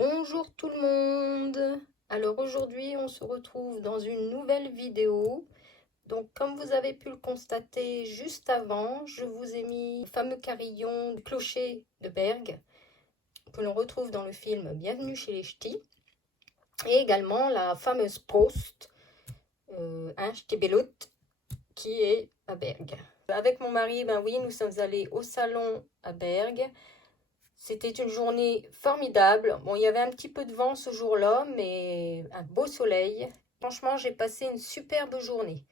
Bonjour tout le monde! Alors aujourd'hui on se retrouve dans une nouvelle vidéo. Donc comme vous avez pu le constater juste avant, je vous ai mis le fameux carillon du clocher de Berg que l'on retrouve dans le film Bienvenue chez les Ch'tis et également la fameuse Post, un Ch'tibelot qui est à Berg. Avec mon mari, ben oui, nous sommes allés au salon à Berg. C'était une journée formidable. Bon, il y avait un petit peu de vent ce jour-là, mais un beau soleil. Franchement, j'ai passé une superbe journée.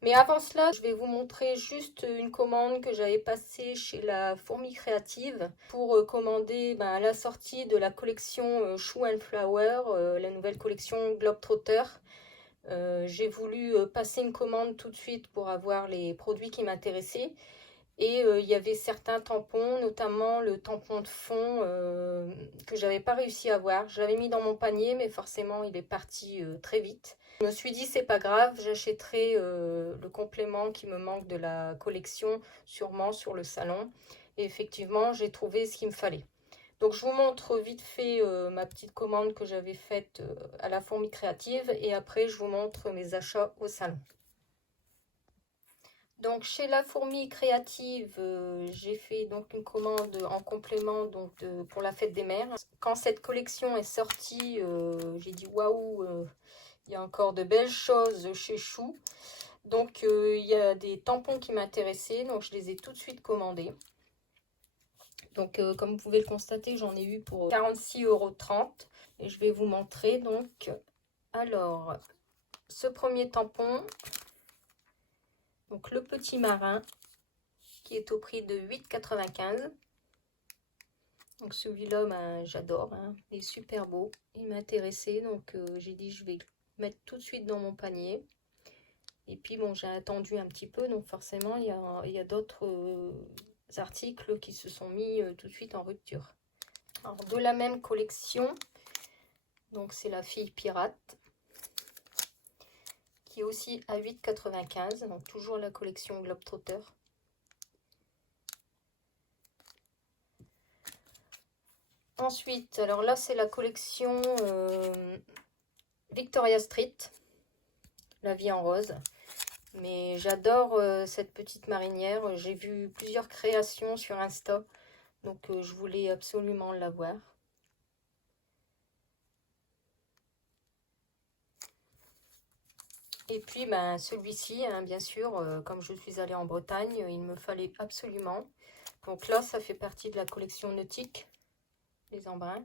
Mais avant cela, je vais vous montrer juste une commande que j'avais passée chez la Fourmi Créative pour commander la sortie de la collection Shoe and Flower, la nouvelle collection Globetrotter. J'ai voulu passer une commande tout de suite pour avoir les produits qui m'intéressaient. Et il y avait certains tampons, notamment le tampon de fond que j'avais pas réussi à avoir. Je l'avais mis dans mon panier, mais forcément il est parti très vite. Je me suis dit c'est pas grave, j'achèterai le complément qui me manque de la collection sûrement sur le salon. Et effectivement j'ai trouvé ce qu'il me fallait. Donc je vous montre vite fait ma petite commande que j'avais faite à la Fourmi Créative et après je vous montre mes achats au salon. Donc chez la Fourmi Créative, j'ai fait donc une commande en complément pour la fête des mères. Quand cette collection est sortie, j'ai dit waouh, il y a encore de belles choses chez Chou. Donc il y a des tampons qui m'intéressaient, donc je les ai tout de suite commandés. Donc comme vous pouvez le constater, j'en ai eu pour 46,30 € et je vais vous montrer donc. Alors, ce premier tampon, donc le petit marin, qui est au prix de 8,95 €. Donc celui-là, j'adore, hein. Il est super beau, il m'a intéressé, donc j'ai dit je vais le mettre tout de suite dans mon panier. Et puis bon, j'ai attendu un petit peu, donc forcément il y a d'autres articles qui se sont mis tout de suite en rupture. Alors de la même collection, donc c'est la fille pirate, qui est aussi à 8,95 €, donc toujours la collection Globetrotter. Ensuite, alors là, c'est la collection Victoria Street, la vie en rose. Mais j'adore cette petite marinière. J'ai vu plusieurs créations sur Insta, donc je voulais absolument l'avoir. Et puis, celui-ci, hein, bien sûr, comme je suis allée en Bretagne, il me fallait absolument. Donc là, ça fait partie de la collection nautique, les embruns.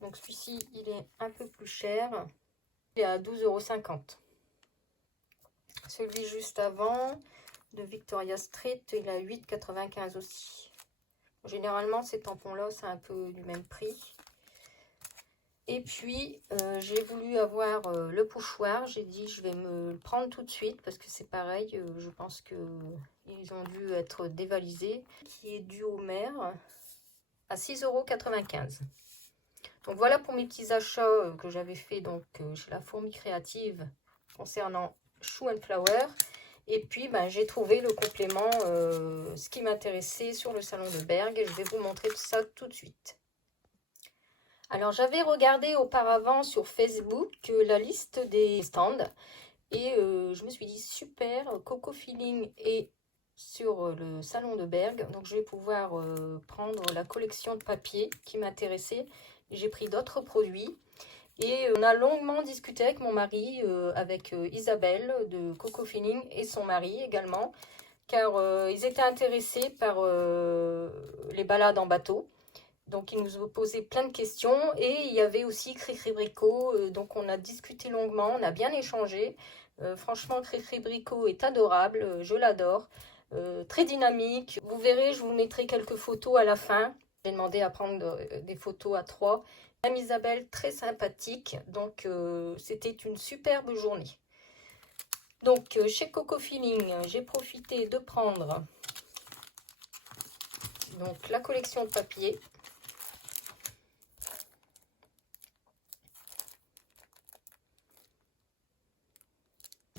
Donc celui-ci, il est un peu plus cher. Il est à 12,50 €. Celui juste avant, de Victoria Street, il est à 8,95 € aussi. Généralement, ces tampons-là, c'est un peu du même prix. Et puis, j'ai voulu avoir le pochoir. J'ai dit, je vais me le prendre tout de suite parce que c'est pareil. Je pense qu'ils ont dû être dévalisés. Qui est dû au maire à 6,95 €. Donc voilà pour mes petits achats que j'avais fait donc chez la Fourmi Créative concernant Shoe and Flower. Et puis j'ai trouvé le complément, ce qui m'intéressait sur le salon de Berg. Et je vais vous montrer tout ça tout de suite. Alors j'avais regardé auparavant sur Facebook la liste des stands. Et je me suis dit super, Coco Feeling est sur le salon de Berg. Donc je vais pouvoir prendre la collection de papier qui m'intéressait. J'ai pris d'autres produits. Et on a longuement discuté avec mon mari, avec Isabelle de Coco Feeling et son mari également, car ils étaient intéressés par les balades en bateau. Donc ils nous ont posé plein de questions et il y avait aussi Cricri Bricot, donc on a discuté longuement, on a bien échangé. Franchement, Cricri Bricot est adorable, je l'adore, très dynamique. Vous verrez, je vous mettrai quelques photos à la fin. J'ai demandé à prendre des photos à 3 Madame Isabelle, très sympathique. Donc, c'était une superbe journée. Donc, chez Coco Feeling, j'ai profité de prendre donc, la collection de papier.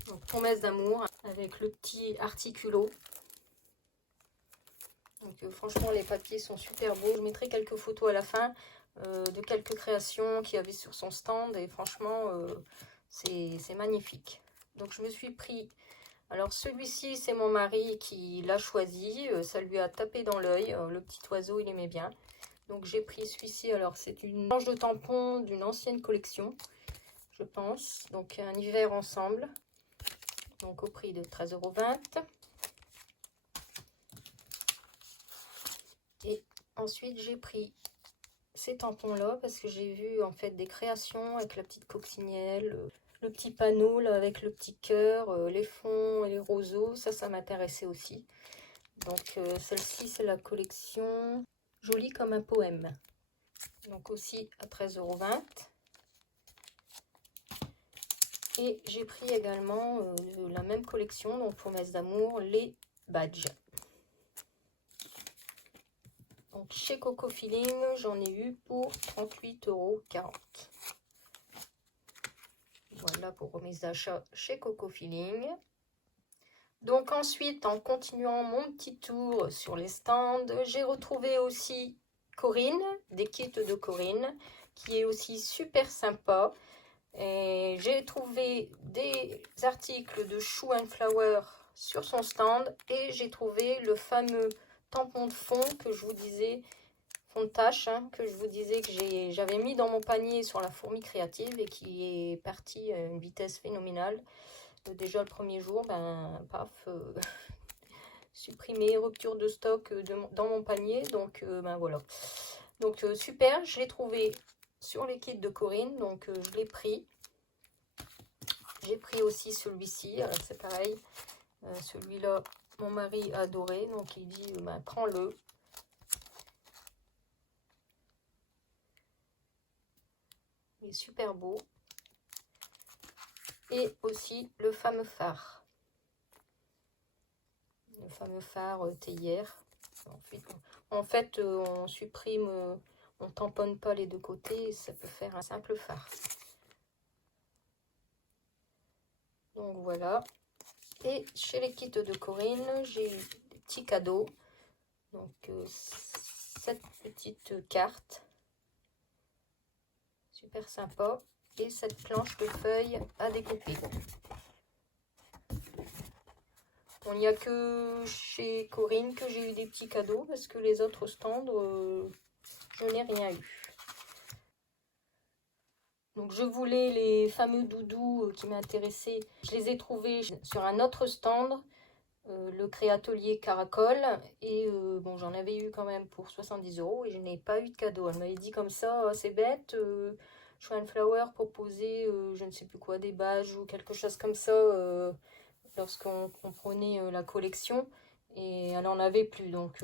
Donc, promesse d'amour avec le petit articulo. Donc, franchement, les papiers sont super beaux. Je vous mettrai quelques photos à la fin de quelques créations qu'il y avait sur son stand. Et franchement, c'est magnifique. Donc, je me suis pris... Alors, celui-ci, c'est mon mari qui l'a choisi. Ça lui a tapé dans l'œil. Le petit oiseau, il aimait bien. Donc, j'ai pris celui-ci. Alors, c'est une planche de tampon d'une ancienne collection, je pense. Donc, un hiver ensemble. Donc, au prix de 13,20 €. Et ensuite, j'ai pris ces tampons-là parce que j'ai vu, en fait, des créations avec la petite coccinelle, le petit panneau là avec le petit cœur, les fonds et les roseaux, ça m'intéressait aussi. Donc celle-ci, c'est la collection Jolie comme un poème. Donc aussi à 13,20 €. Et j'ai pris également la même collection, donc promesse d'amour, les badges. Donc chez Coco Feeling, j'en ai eu pour 38,40 €. Voilà pour remise d'achat chez Coco Feeling. Donc ensuite, en continuant mon petit tour sur les stands, j'ai retrouvé aussi Corinne, des kits de Corinne, qui est aussi super sympa. J'ai trouvé des articles de Shoe & Flower sur son stand et j'ai trouvé le fameux tampon de fond que je vous disais, fond de tâche, hein, que je vous disais que j'avais mis dans mon panier sur la fourmi créative et qui est parti à une vitesse phénoménale. Déjà le premier jour, ben paf, supprimé, rupture de stock dans mon panier, donc ben voilà. Donc super, je l'ai trouvé sur les kits de Corinne, donc je l'ai pris. J'ai pris aussi celui-ci, alors c'est pareil, celui-là mon mari a adoré, donc il dit ben, prends-le. Il est super beau. Et aussi le fameux phare. Le fameux phare théière. En fait, on supprime, on tamponne pas les deux côtés, ça peut faire un simple phare. Donc voilà. Et chez les kits de Corinne, j'ai eu des petits cadeaux. Donc cette petite carte. Super sympa. Et cette planche de feuilles à découper. Bon, il n'y a que chez Corinne que j'ai eu des petits cadeaux parce que les autres stands, je n'ai rien eu. Donc je voulais les fameux doudous qui m'intéressaient. Je les ai trouvés sur un autre stand, le Créatelier Caracol. Et bon, j'en avais eu quand même pour 70 € et je n'ai pas eu de cadeau. Elle m'avait dit comme ça, oh, c'est bête, Shoe & Flower proposait, je ne sais plus quoi, des badges ou quelque chose comme ça, lorsqu'on prenait la collection. Et elle n'en avait plus. Donc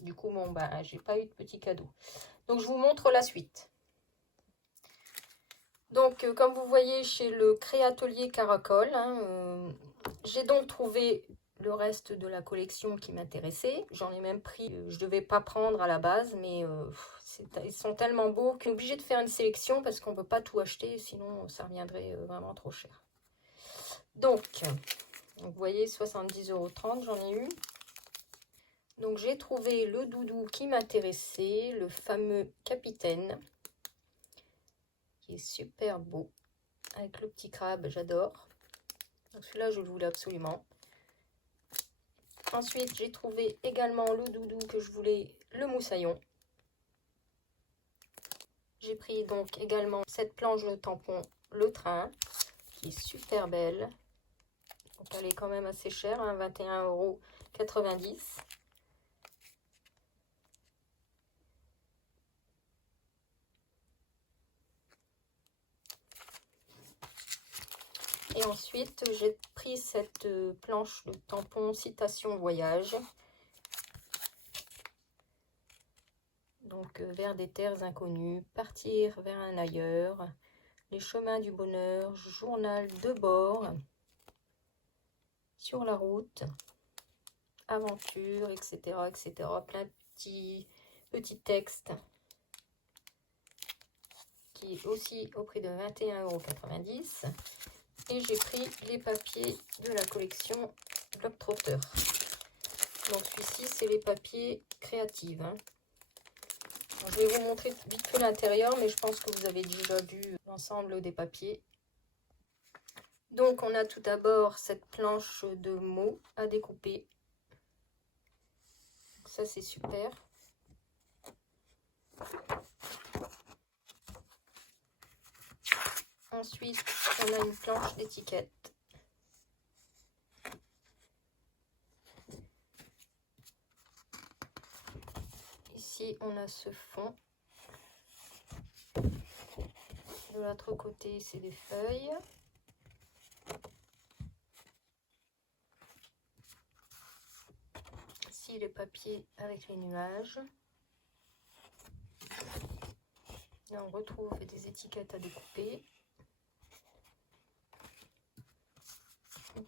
du coup, bon, bah, j'ai pas eu de petit cadeau. Donc je vous montre la suite. Donc, comme vous voyez chez le Créatelier Caracol, hein, j'ai donc trouvé le reste de la collection qui m'intéressait. J'en ai même pris, je ne devais pas prendre à la base, mais ils sont tellement beaux qu'on est obligé de faire une sélection parce qu'on ne peut pas tout acheter, sinon ça reviendrait vraiment trop cher. Donc vous voyez, 70,30 € j'en ai eu. Donc j'ai trouvé le doudou qui m'intéressait, le fameux Capitaine, qui est super beau, avec le petit crabe, j'adore. Celui-là, je le voulais absolument. Ensuite, j'ai trouvé également le doudou que je voulais, le moussaillon. J'ai pris donc également cette planche de tampon, le train, qui est super belle. Donc elle est quand même assez chère, hein, 21,90 €. Et ensuite, j'ai pris cette planche de tampon Citation Voyage. Donc vers des terres inconnues, partir vers un ailleurs, les chemins du bonheur, journal de bord, sur la route, aventure, etc., etc. Plein de petits textes qui est aussi au prix de 21,90 €. Et j'ai pris les papiers de la collection Globetrotter. Donc celui-ci, c'est les papiers créatifs. Hein. Bon, je vais vous montrer vite fait l'intérieur, mais je pense que vous avez déjà vu l'ensemble des papiers. Donc on a tout d'abord cette planche de mots à découper. Donc, ça c'est super. Ensuite, on a une planche d'étiquette. Ici, on a ce fond. De l'autre côté, c'est des feuilles. Ici, les papiers avec les nuages. Là, on retrouve des étiquettes à découper.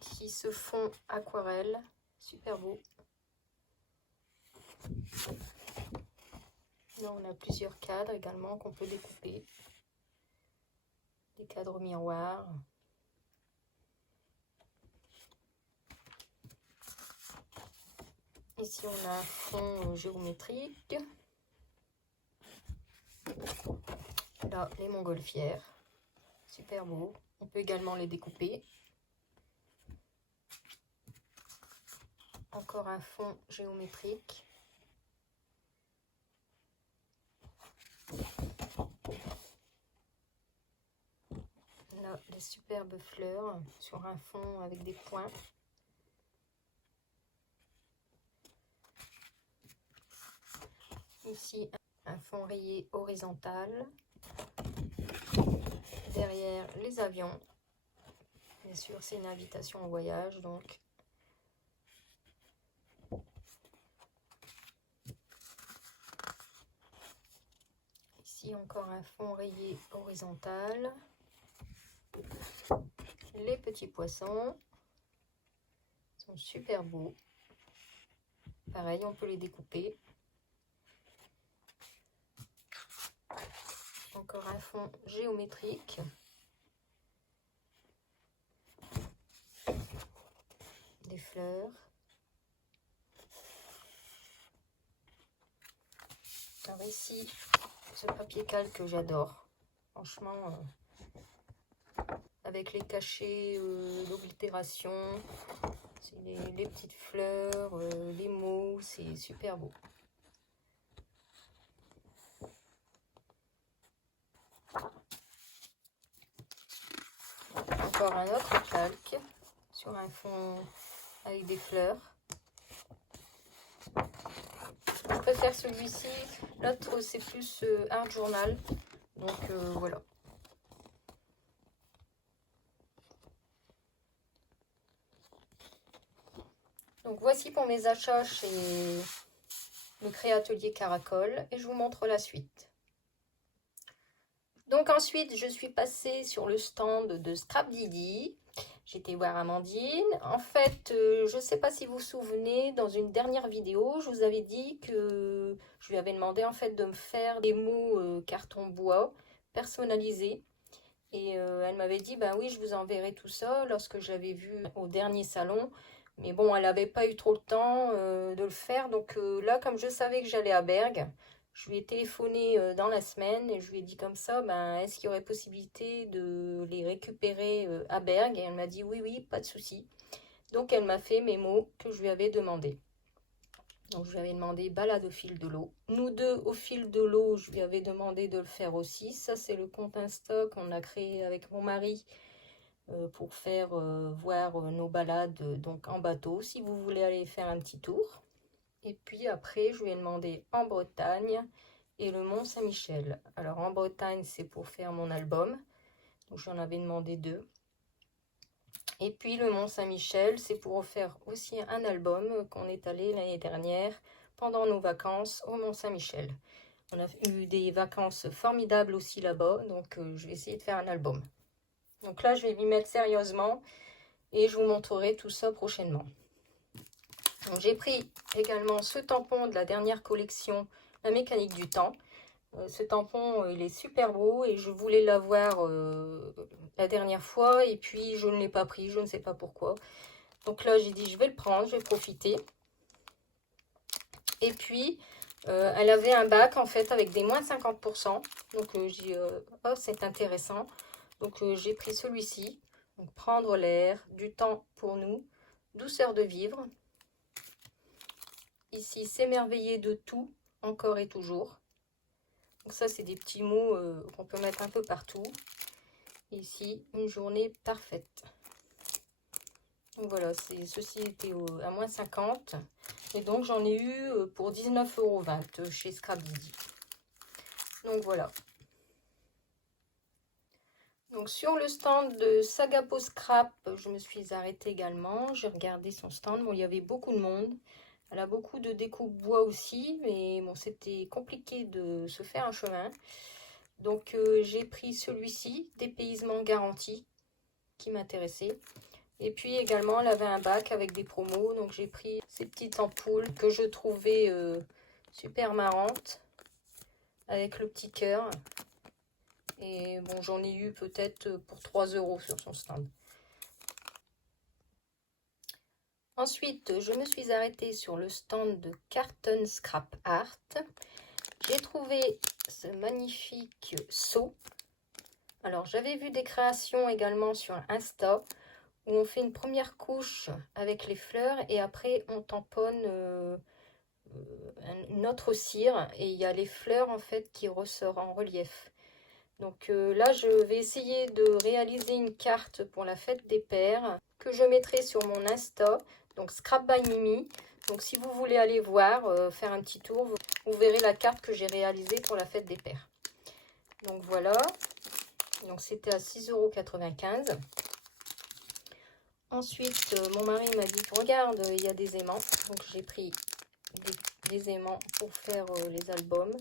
Ici, ce fond aquarelle, super beau. Là, on a plusieurs cadres également qu'on peut découper. Des cadres miroirs. Ici, on a un fond géométrique. Là, les montgolfières. Super beau. On peut également les découper. Encore un fond géométrique. Là, des superbes fleurs sur un fond avec des points. Ici, un fond rayé horizontal. Derrière, les avions. Bien sûr, c'est une invitation au voyage, donc. Ici, encore un fond rayé horizontal. Les petits poissons sont super beaux. Pareil, on peut les découper. Encore un fond géométrique. Des fleurs. Alors ici, ce papier calque que j'adore. Franchement, avec les cachets d'oblitération, les petites fleurs, les mots, c'est super beau. Encore un autre calque sur un fond avec des fleurs. Je préfère celui-ci, l'autre c'est plus art journal, donc voilà. Donc voici pour mes achats chez le Créatelier Caracol et je vous montre la suite. Donc ensuite, je suis passée sur le stand de Scrap Didi. J'étais voir Amandine. En fait, je ne sais pas si vous vous souvenez, dans une dernière vidéo, je vous avais dit que je lui avais demandé en fait de me faire des mots carton bois personnalisés. Et elle m'avait dit, bah oui, je vous enverrai tout ça lorsque je l'avais vu au dernier salon. Mais bon, elle n'avait pas eu trop le temps de le faire. Donc là, comme je savais que j'allais à Bergue, je lui ai téléphoné dans la semaine et je lui ai dit comme ça, ben, est-ce qu'il y aurait possibilité de les récupérer à Bergue? Et elle m'a dit oui, oui, pas de souci. Donc elle m'a fait mes mots que je lui avais demandé. Donc je lui avais demandé balade au fil de l'eau. Nous deux, au fil de l'eau, je lui avais demandé de le faire aussi. Ça, c'est le compte Insta qu'on a créé avec mon mari pour faire voir nos balades donc en bateau, si vous voulez aller faire un petit tour. Et puis après, je lui ai demandé en Bretagne et le Mont Saint-Michel. Alors en Bretagne, c'est pour faire mon album. Donc j'en avais demandé 2. Et puis le Mont Saint-Michel, c'est pour faire aussi un album qu'on est allé l'année dernière pendant nos vacances au Mont Saint-Michel. On a eu des vacances formidables aussi là-bas, donc je vais essayer de faire un album. Donc là, je vais m'y mettre sérieusement et je vous montrerai tout ça prochainement. Donc j'ai pris également ce tampon de la dernière collection, la mécanique du temps. Ce tampon, il est super beau et je voulais l'avoir la dernière fois et puis je ne l'ai pas pris, je ne sais pas pourquoi. Donc là, j'ai dit je vais le prendre, je vais profiter. Et puis, elle avait un bac en fait avec des moins 50%. Donc j'ai dit, oh c'est intéressant. Donc j'ai pris celui-ci. Donc prendre l'air, du temps pour nous, douceur de vivre. Ici, s'émerveiller de tout, encore et toujours. Donc ça, c'est des petits mots qu'on peut mettre un peu partout. Ici, une journée parfaite. Donc voilà, ceci était à moins 50. Et donc, j'en ai eu pour 19,20 € chez Scrapdiddy. Donc voilà. Donc sur le stand de Sagapo Scrap, je me suis arrêtée également. J'ai regardé son stand. Bon, il y avait beaucoup de monde. Elle a beaucoup de découpe bois aussi. Mais bon, c'était compliqué de se faire un chemin. Donc j'ai pris celui-ci, dépaysement garanti, qui m'intéressait. Et puis également, elle avait un bac avec des promos. Donc j'ai pris ces petites ampoules que je trouvais super marrantes. Avec le petit cœur. Et bon, j'en ai eu peut-être pour 3 € sur son stand. Ensuite, je me suis arrêtée sur le stand de Carton Scrap Art. J'ai trouvé ce magnifique seau. Alors, j'avais vu des créations également sur Insta où on fait une première couche avec les fleurs et après on tamponne une autre cire et il y a les fleurs en fait qui ressortent en relief. Donc là, je vais essayer de réaliser une carte pour la fête des pères que je mettrai sur mon Insta, donc Scrap by Mimi. Donc si vous voulez aller voir, faire un petit tour, vous verrez la carte que j'ai réalisée pour la fête des pères. Donc voilà, donc c'était à 6,95 €. Ensuite, mon mari m'a dit, regarde, il y a des aimants. Donc j'ai pris des aimants pour faire les albums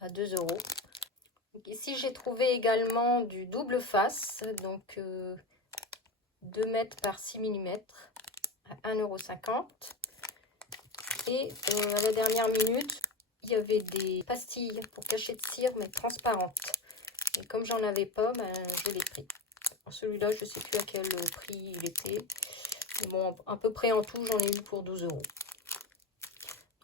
à 2 €. Ici, j'ai trouvé également du double face, donc 2 mètres par 6 mm à 1,50 €. Et à la dernière minute, il y avait des pastilles pour cachets de cire, mais transparentes. Et comme j'en avais pas, ben, je l'ai pris. Celui-là, je ne sais plus à quel prix il était. Mais bon, à peu près en tout, j'en ai eu pour 12 €.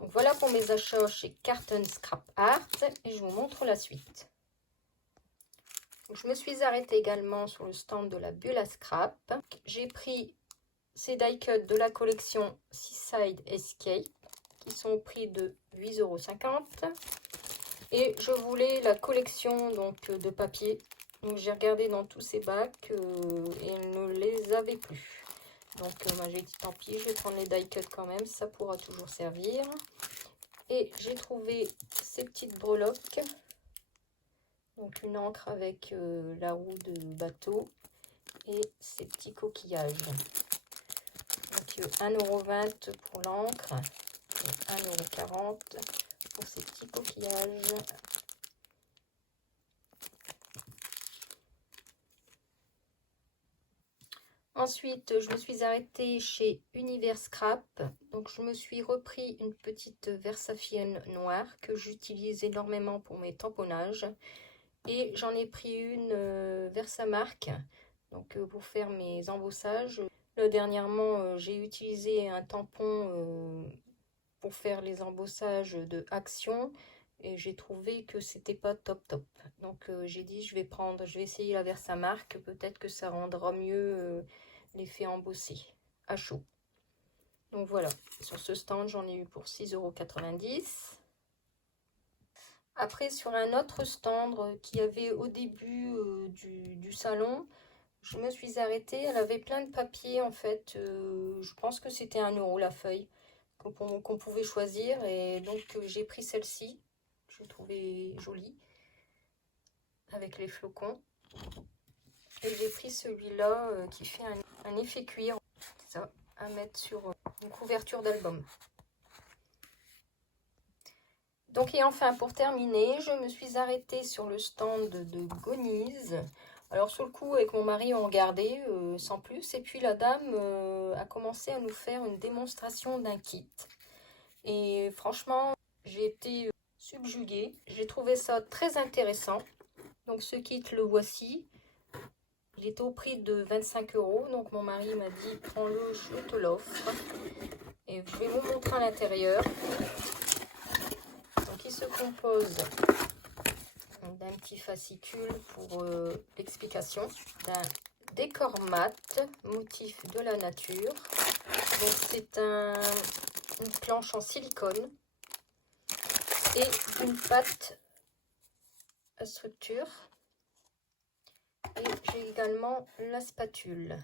Donc voilà pour mes achats chez Carton Scrap Art. Et je vous montre la suite. Je me suis arrêtée également sur le stand de la Bulle à Scrap. J'ai pris ces die cuts de la collection Seaside Escape qui sont au prix de 8,50 €. Et je voulais la collection donc, de papier. Donc j'ai regardé dans tous ces bacs et elle ne les avait plus. Donc j'ai dit tant pis, je vais prendre les die cuts quand même, ça pourra toujours servir. Et j'ai trouvé ces petites breloques. Donc une encre avec la roue de bateau et ces petits coquillages. Donc 1,20 € pour l'encre et 1,40 € pour ces petits coquillages. Ensuite, je me suis arrêtée chez Univers Scrap. Donc je me suis repris une petite Versafienne noire que j'utilise énormément pour mes tamponnages. Et j'en ai pris une Versamark, donc pour faire mes embossages. Là, dernièrement, j'ai utilisé un tampon pour faire les embossages de Action et j'ai trouvé que c'était pas top. Donc j'ai dit je vais essayer la Versamark, peut-être que ça rendra mieux l'effet embossé à chaud. Donc voilà, sur ce stand, j'en ai eu pour 6,90 €. Après, sur un autre stand qu'il y avait au début du salon, je me suis arrêtée. Elle avait plein de papiers en fait. Je pense que c'était 1 € la feuille qu'on pouvait choisir. Et donc j'ai pris celle-ci. Je l'ai trouvée jolie. Avec les flocons. Et j'ai pris celui-là qui fait un effet cuir. Ça, à mettre sur une couverture d'album. Donc, et enfin, pour terminer, je me suis arrêtée sur le stand de Gonies. Alors, sur le coup, avec mon mari, on regardait sans plus. Et puis, la dame a commencé à nous faire une démonstration d'un kit. Et franchement, j'ai été subjuguée. J'ai trouvé ça très intéressant. Donc, ce kit, le voici. Il était au prix de 25 €. Donc, mon mari m'a dit, prends-le, je te l'offre. Et je vais vous montrer à l'intérieur. Donc, il se compose d'un petit fascicule pour l'explication, d'un décor mat, motif de la nature. Donc, c'est une planche en silicone et une pâte à structure. Et j'ai également la spatule.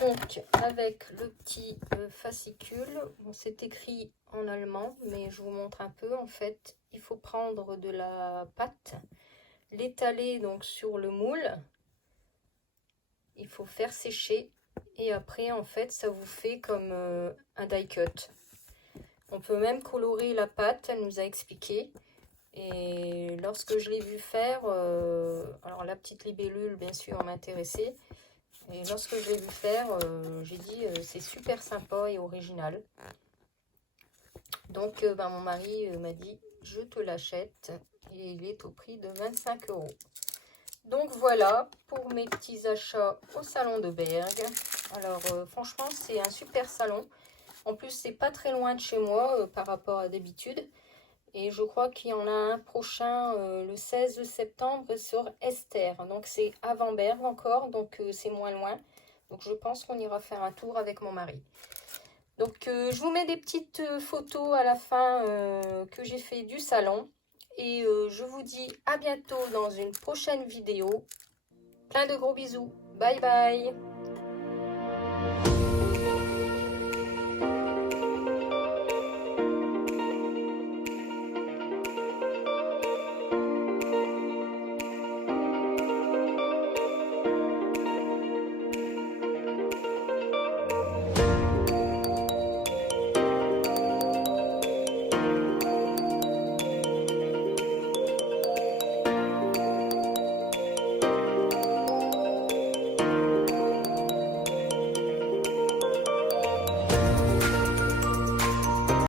Donc, avec le petit fascicule, bon, c'est écrit en allemand, mais je vous montre un peu. En fait, il faut prendre de la pâte, l'étaler donc sur le moule. Il faut faire sécher et après, en fait, ça vous fait comme un die cut. On peut même colorer la pâte, elle nous a expliqué. Et lorsque je l'ai vu faire, alors la petite libellule, bien sûr, m'intéressait. Et lorsque je l'ai vu faire, j'ai dit c'est super sympa et original. Donc mon mari m'a dit je te l'achète et il est au prix de 25 €. Donc voilà pour mes petits achats au salon de Berg. Alors franchement c'est un super salon. En plus c'est pas très loin de chez moi par rapport à d'habitude. Et je crois qu'il y en a un prochain le 16 septembre sur Esther. Donc c'est avant Berg encore, donc c'est moins loin. Donc je pense qu'on ira faire un tour avec mon mari. Donc je vous mets des petites photos à la fin que j'ai fait du salon. Et je vous dis à bientôt dans une prochaine vidéo. Plein de gros bisous. Bye bye.